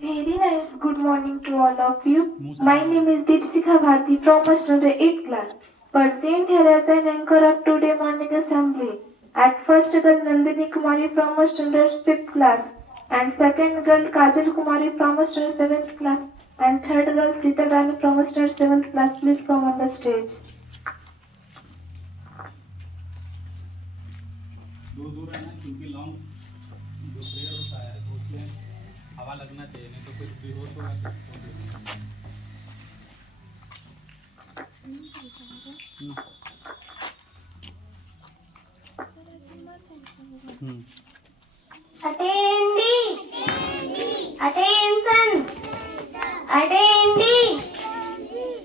Very nice. Good morning to all of you. My name is Deepsika Bharti from standard 8th class. Present here as an anchor of today morning assembly. At first girl Nandini Kumari from standard 5th class. And second girl Kajal Kumari from standard 7th class. And third girl Sita Rani from standard 7th class. Please come on the stage. दूर है ना, क्योंकि long जो prayer होता है तो उसमें हवा लगना चाहिए, नहीं तो कुछ भी हो तो Attention! Attention!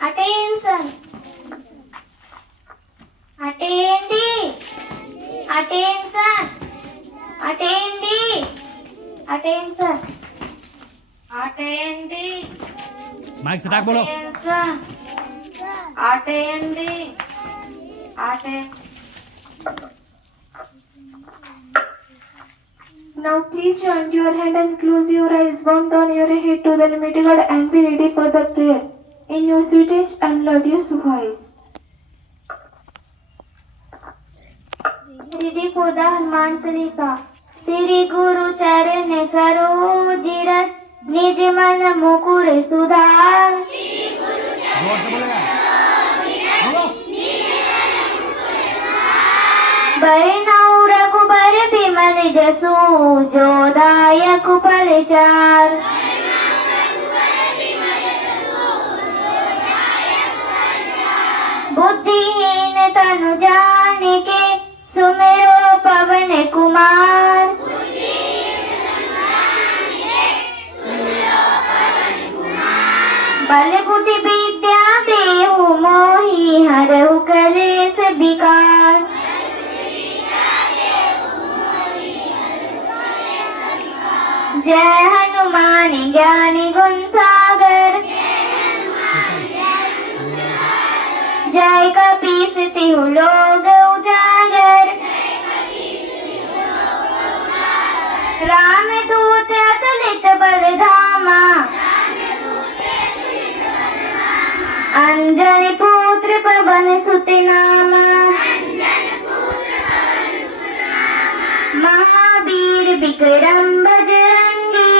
Attention! Attendee! Attention! Attendee! Attention! Attendee! Mike से टाक बोलो। Attention! Attendee! Attend. Now please join your hand and close your eyes, bow down your head to the Almighty God and be ready for the prayer in your sweetest and melodious voice. Ready for the Hanuman Chalisa. Sri Guru Charan Saroji Raj निज मन मुकुर सुधार। जोर से बोलेगा। बोलो। बरनउँ रघुबर बिमल जसु जो दायक फल चार। बुद्धिहीन तनु जानिके सुमिरो पवन कुमार। बल बुद्धि विद्या देहु मोहि हरहु कलेस विकार। जय हनुमान ज्ञानी गुण सागर। जय कपीस तिहु लोक उजागर। रामदूत अतुलित बल धामा। अंजनी पुत्र पवन सुत नामा। महावीर विक्रम बजरंगी।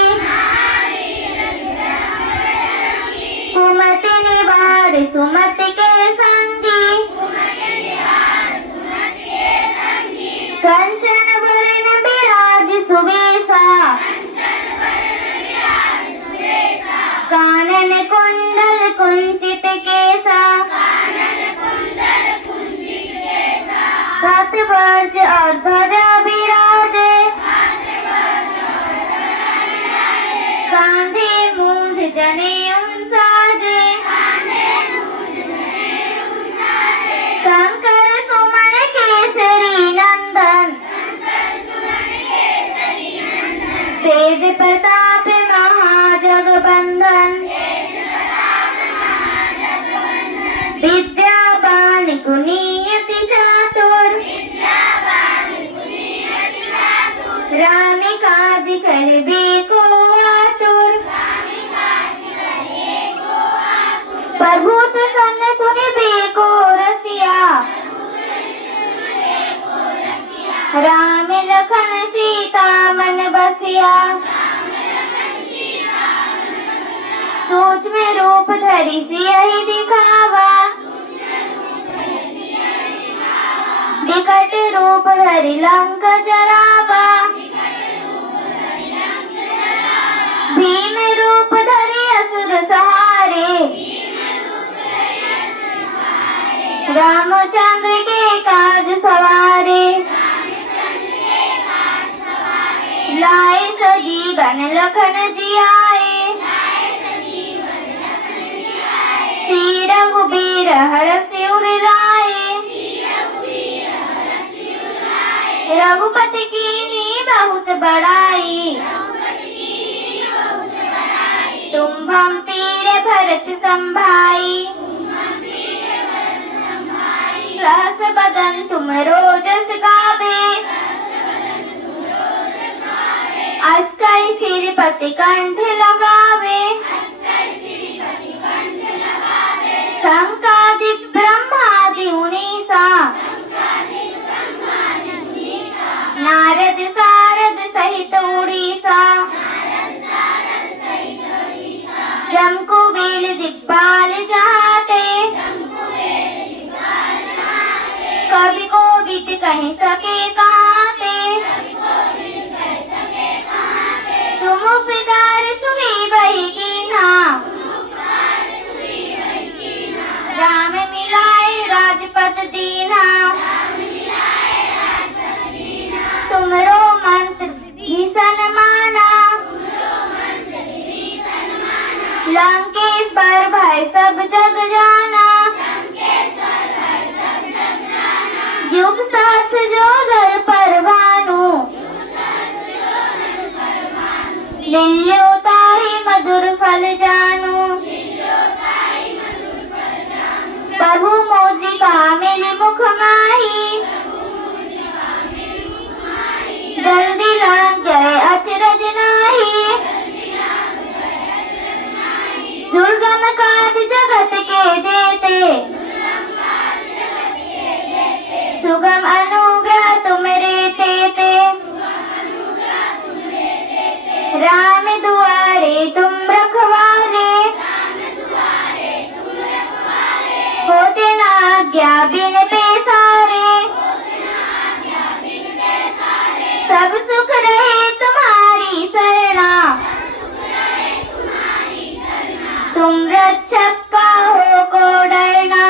कुमति निवार सुमति के संगी। कंचन वरण बिराज सुबेसा। कानन कुंडल कुंचित केसा। सात वर्ष और ध्वजा विराजे। कांधे मूंज जनेऊ साजे। शंकर सुमन केसरी नंदन। तेज प्रताप महाजगबंदन। विद्यावान गुणियति चातुर। राम काज करबे को आतुर। प्रभु प्रसन्न सुनबे को रसिया। राम लखन सीता मन बसिया। सूक्ष्म रूप धरि सियहि दिखावा। विकट रूप धरि लंक जरावा। भीम रूप धरि असुर सहारे। रामचंद्र के काज सवारे। लाए सजीवन लखन जियाए। श्री रघुबीर हरषि उर लाए। रघुपति कीन्ही बहुत बड़ाई। तुम हम पीर भरत संभाई। सहस बदन तुम रोजस गावे। अस्कई सिरपति कंठ लगावे शंकादि ब्रह्मादि मुनीसा नारद सारद सहित उड़ीसा जमकु बेल दिग्पाल जाते कवि को बीत कह सके कहाते तुम उपकार सुनी बही कीन्हा राम मिलाए राजपद दीन्हा तुमरो मंत्र भीषण माना लंकेश पर भय सब जग जाना युग सहस्र जो दल पर भानु लिल्यो ताहि मधुर फल जानू प्रभु मुद्रिका मिली मुख माही जल्दी लांग गए अचरज नाही दुर्गम काज जगत के जेते सुगम अनुग्रह तुमरे तेते राम दुआरे तुम रखवारे होते ना आज्ञा बिन पैसारे सब सुख रहे तुम्हारी शरणा तुम रक्षक का हो को डरना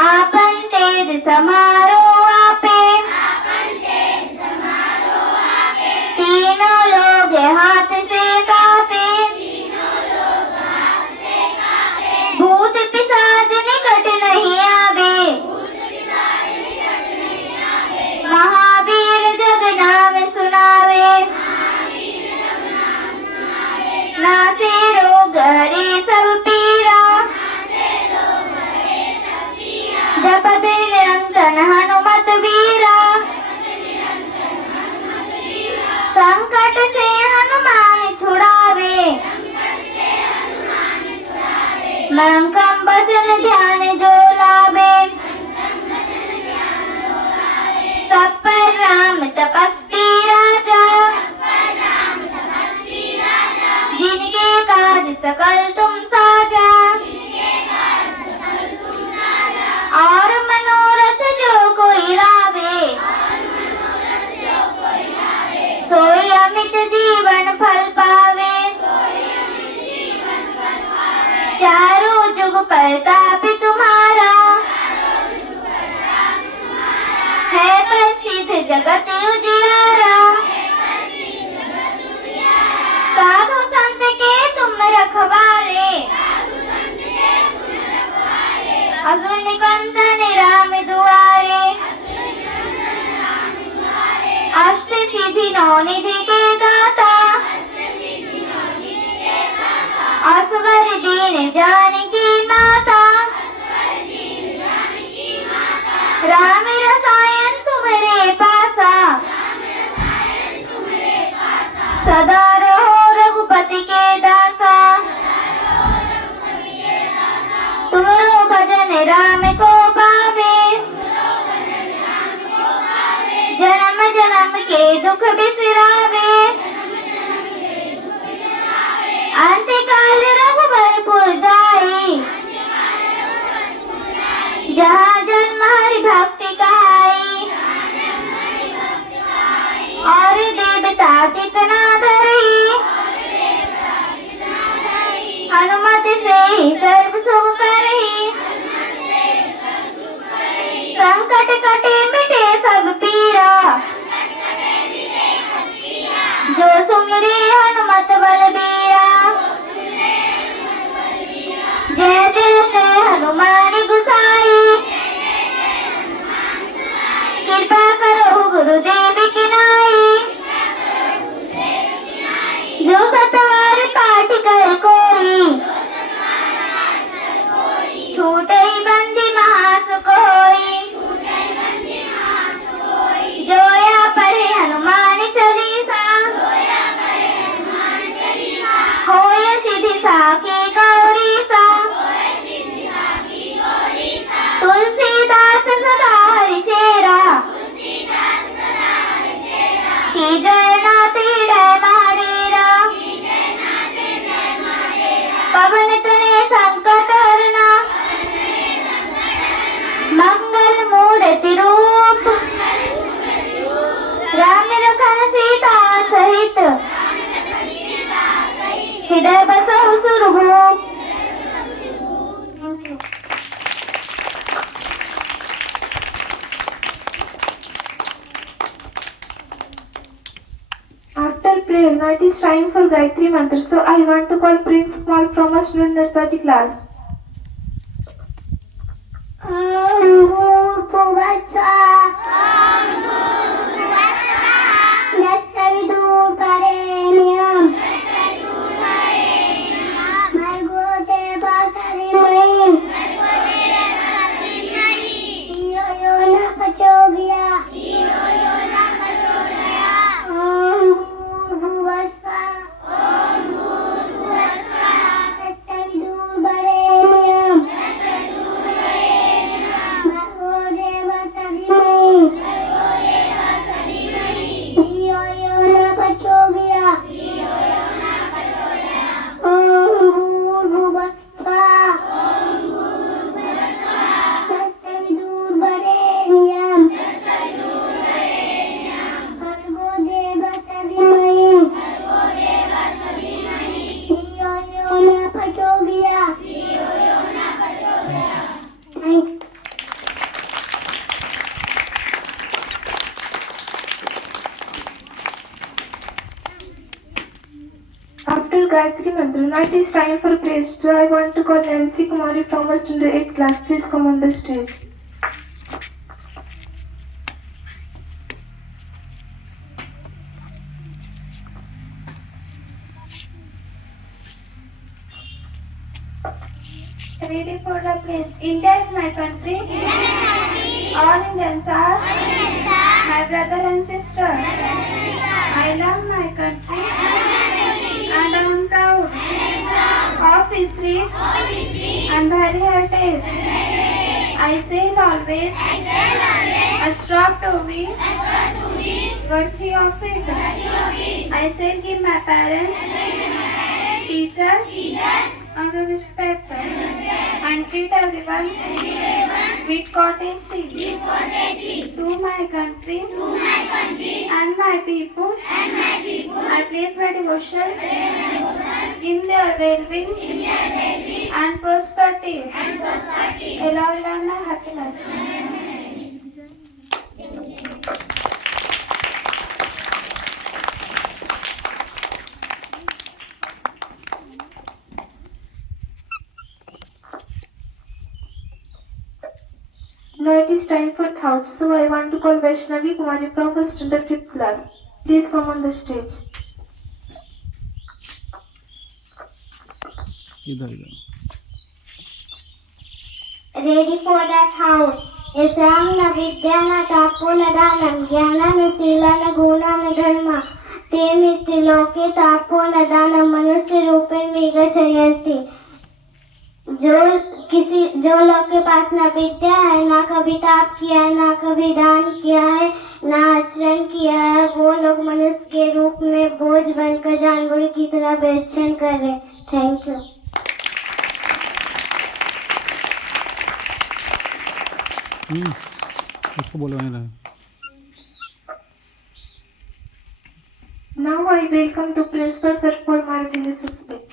आपन तेज समारो आपे तीनों लोग हाथ से कापे भूत पिशाच निकट नहीं आवे महावीर जग नाम सुनावे नासे रोग हरे सब पीरा जपत निरंतर हनुमत वीरा संकट से हनुमान छुड़ावे मंकम वचन ध्यान जो लावे सब पर राम तपस्वी राजा जिनके काज सकल तुम साजा और मनोरथ जो कोई लावे सोई अमित जीवन फल पावे चारों जुग प्रताप तुम्हारा है प्रसिद्ध जगत उजियारा साधु संत के तुम रखवारे असुर निकंदन राम दुआरे अष्ट सिद्धि नौ निधि के दाता असवर दीन जानकी माता राम रसायन तुम्हारे पासा सदा रहो रघुपति के दासा तुमरो भजन राम को पावे जन्म जन्म के दुख बिसरावे अंतकाल रघुबरपुर जाई जहाँ जन्म हरि भक्ति कहाई और देवता कितना धरी हनुमत से सर्व सुख करही संकट कटे मिटे सब पीरा जो सुमिरे हनुमत बलबीरा जय जय जय हनुमान गुसाई कृपा करो गुरुदेव की नाई जो सतवार पाठ कर कोई छूटे बंदी महासुख होई जो या पढ़े की जय नाते जय मारेरा पवन तने संकट हरना मंगल मूर्ति रूप राम लखन सीता सहित हृदय बसो सुरभूप। After prayer, now it is time for Gayatri Mantra. So I want to call Prince Kumar from a student nursery class. After Gayatri Mantra, now it is time for praise. So I want to call Nancy Kumari from a student 8th class. Please come on the stage. Ready for the place. India is my country. All Indians are my brother and sister. I love my country and I am proud of its rich and very heritage. I sail always a strap to be worthy of it. I shall give my parents, teachers, and respect and treat everyone with courtesy. To my country and my people, I place my devotion in their well-being and prosperity. Allow my happiness. Now it is time for thoughts. So I want to call Vaishnavi Kumari from a student 5th class. Please come on the stage. इधर इधर Ready for that house. Yasam na vidya na tapo na danam jnana na sila na guna na dharma te mitriloke tapo na danam मनुष्य रूपेण विगच्छयति। जो लोग के पास ना विद्या है, ना कभी ताप किया है, ना कभी दान किया है, ना आचरण किया है, वो लोग मनुष्य के रूप में बोझ बनकर जानवर की तरह बेचैन कर रहे। Thank you. उसको बोलो नहीं रहा। Now I welcome to Principal Sir for marvelous speech.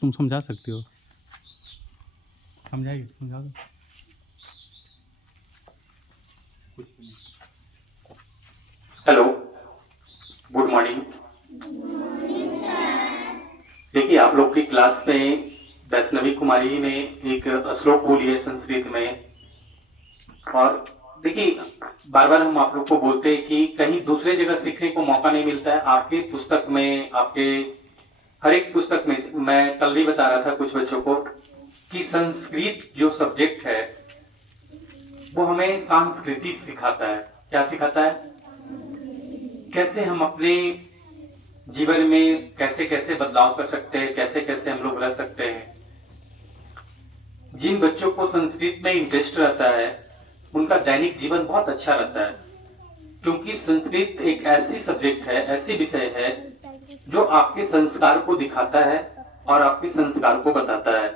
तुम समझा सकती हो, समझाइए, समझा दो। Hello, good morning. देखिए, आप लोग की क्लास में वैष्णवी कुमारी ने एक श्लोक बोली है संस्कृत में, और देखिए बार बार हम आप लोग को बोलते हैं कि कहीं दूसरे जगह सीखने को मौका नहीं मिलता है। आपके पुस्तक में, आपके हर एक पुस्तक में, मैं कल भी बता रहा था कुछ बच्चों को कि संस्कृत जो सब्जेक्ट है वो हमें संस्कृति सिखाता है। क्या सिखाता है? कैसे हम अपने जीवन में कैसे कैसे बदलाव कर सकते हैं, कैसे कैसे हम लोग रह सकते हैं। जिन बच्चों को संस्कृत में इंटरेस्ट रहता है उनका दैनिक जीवन बहुत अच्छा रहता है, क्योंकि संस्कृत एक ऐसी सब्जेक्ट है, ऐसी विषय है जो आपके संस्कार को दिखाता है और आपके संस्कार को बताता है।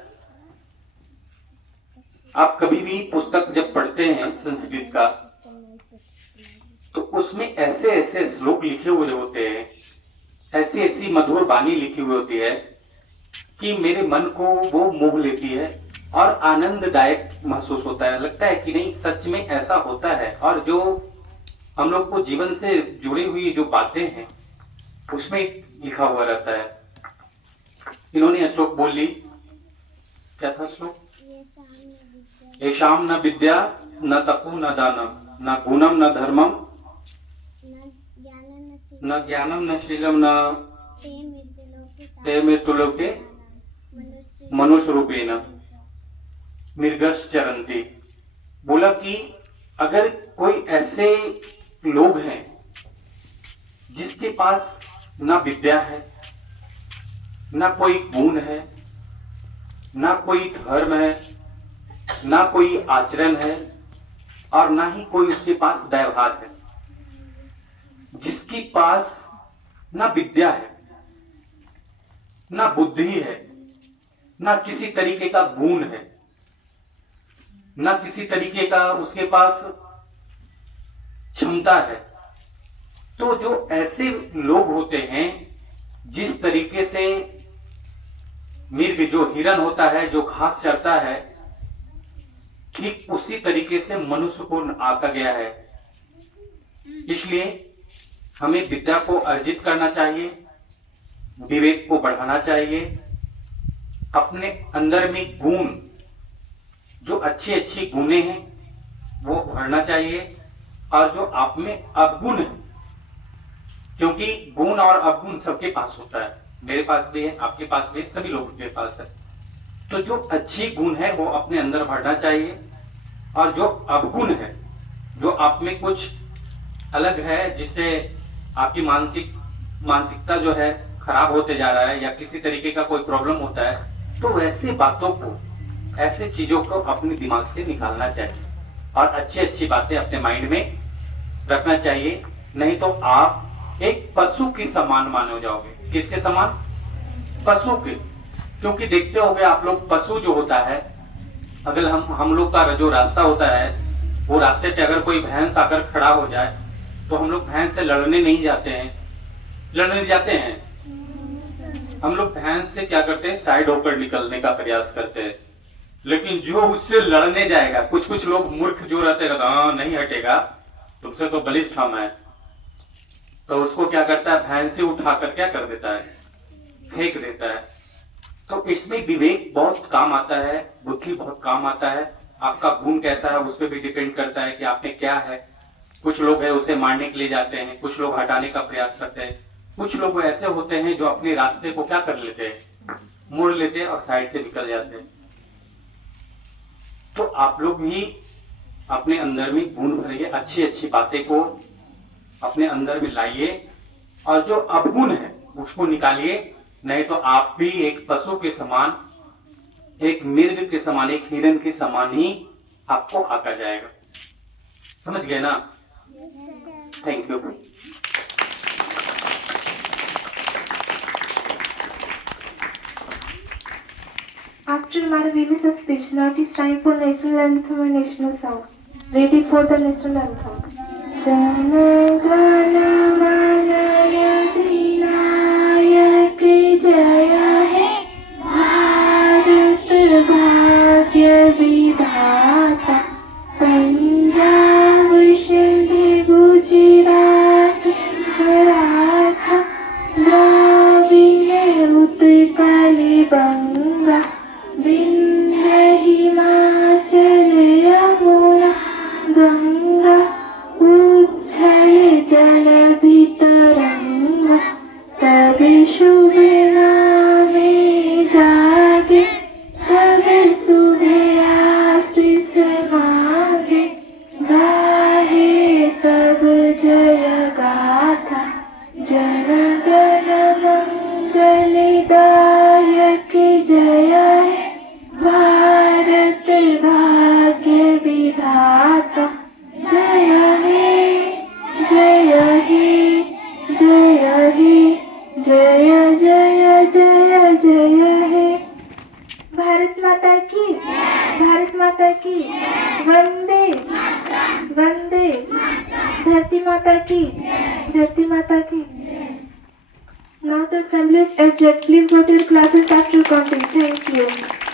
आप कभी भी पुस्तक जब पढ़ते हैं संस्कृत का, तो उसमें ऐसे ऐसे श्लोक लिखे हुए होते हैं, ऐसी ऐसी मधुर वाणी लिखी हुई होती है कि मेरे मन को वो मोह लेती है और आनंददायक महसूस होता है। लगता है कि नहीं, सच में ऐसा होता है। और जो हम लोग को जीवन से जुड़ी हुई जो बातें हैं उसमें लिखा हुआ रहता है। इन्होंने श्लोक बोल ली, क्या था श्लोक? येषाम न विद्या न तपो न दानम न गुणम न धर्मम न ज्ञानम न शीलम न ते मृत्युलोके मनुष्य रूपेण मृगस चरन्ति। बोला कि अगर कोई ऐसे लोग हैं जिसके पास ना विद्या है, ना कोई गुण है, ना कोई धर्म है, ना कोई आचरण है और ना ही कोई उसके पास व्यवहार है, जिसके पास ना विद्या है, ना बुद्धि है, ना किसी तरीके का गुण है, ना किसी तरीके का उसके पास क्षमता है, तो जो ऐसे लोग होते हैं, जिस तरीके से मृग जो हिरन होता है, जो घास चरता है, ठीक उसी तरीके से मनुष्य को आका गया है। इसलिए हमें विद्या को अर्जित करना चाहिए, विवेक को बढ़ाना चाहिए, अपने अंदर में गुण, जो अच्छी अच्छी गुणे हैं वो भरना चाहिए, और जो आप में अवगुण है, क्योंकि गुण और अवगुण सबके पास होता है, मेरे पास भी है, आपके पास भी है, सभी लोगों के पास है। तो जो अच्छी गुण है वो अपने अंदर भरना चाहिए, और जो अवगुण है, जो आप में कुछ अलग है, जिससे आपकी मानसिकता जो है खराब होते जा रहा है या किसी तरीके का कोई प्रॉब्लम होता है, तो वैसे बातों को, ऐसे चीजों को अपने दिमाग से निकालना चाहिए और अच्छी अच्छी बातें अपने माइंड में रखना चाहिए। नहीं तो आप एक पशु की समान माने जाओगे। किसके समान? पशु के। क्योंकि देखते होंगे आप लोग, पशु जो होता है, अगर हम लोग का जो रास्ता होता है, वो रास्ते पे अगर कोई भैंस आकर खड़ा हो जाए तो हम लोग भैंस से लड़ने नहीं जाते हैं, लड़ने जाते हैं हम लोग भैंस से क्या करते हैं, साइड होकर निकलने का प्रयास करते हैं। लेकिन जो उससे लड़ने जाएगा, कुछ कुछ लोग मूर्ख जो रहते हैं, हाँ नहीं हटेगा, तुमसे तो बलिष्ठ हम है, तो उसको क्या करता है, भैंस से उठाकर क्या कर देता है, फेंक देता है। तो इसमें विवेक बहुत काम आता है, बुद्धि बहुत काम आता है। आपका गुण कैसा है उस पर भी डिपेंड करता है कि आप में क्या है। कुछ लोग है उसे मारने के लिए जाते हैं, कुछ लोग हटाने का प्रयास करते हैं, कुछ लोग ऐसे होते हैं जो अपने रास्ते को क्या कर लेते हैं, मोड़ लेते हैं और साइड से निकल जाते हैं। तो आप लोग भी अपने अंदर में गुण भरिए, अच्छी अच्छी बातें को अपने अंदर में लाइए, और जो अवगुण है उसको निकालिए। नहीं तो आप भी एक पशु के समान, एक मृग के समान, एक हिरन के समान ही आपको आका जाएगा। समझ गए ना? Thank you. After Maravilla's speech, now it is time for national anthem and national song. Ready for the national anthem. Jana Gana Mana Adhinayak Jaya Hai Bharat Bhagya Vidhata Punjab Sindh Gujarat Maratha Dravid Utkal Banga Vindhya Himachal Yamuna Ganga Uchchal Jal Vitaranga Sabe Shubhe Naame Jage Sabe Subhe Aasis Maange Gahe Tab Jaya Gatha Jana Gana Mangalidayak Jaya Hai Bharat Bhagya Vidhata गाता जय हे जय हे जय हे जय जय जय जय हे। भारत माता की वंदे वंदे। धरती माता की। Now the assemblage adjourned. Please go to your classes after counting. Thank you.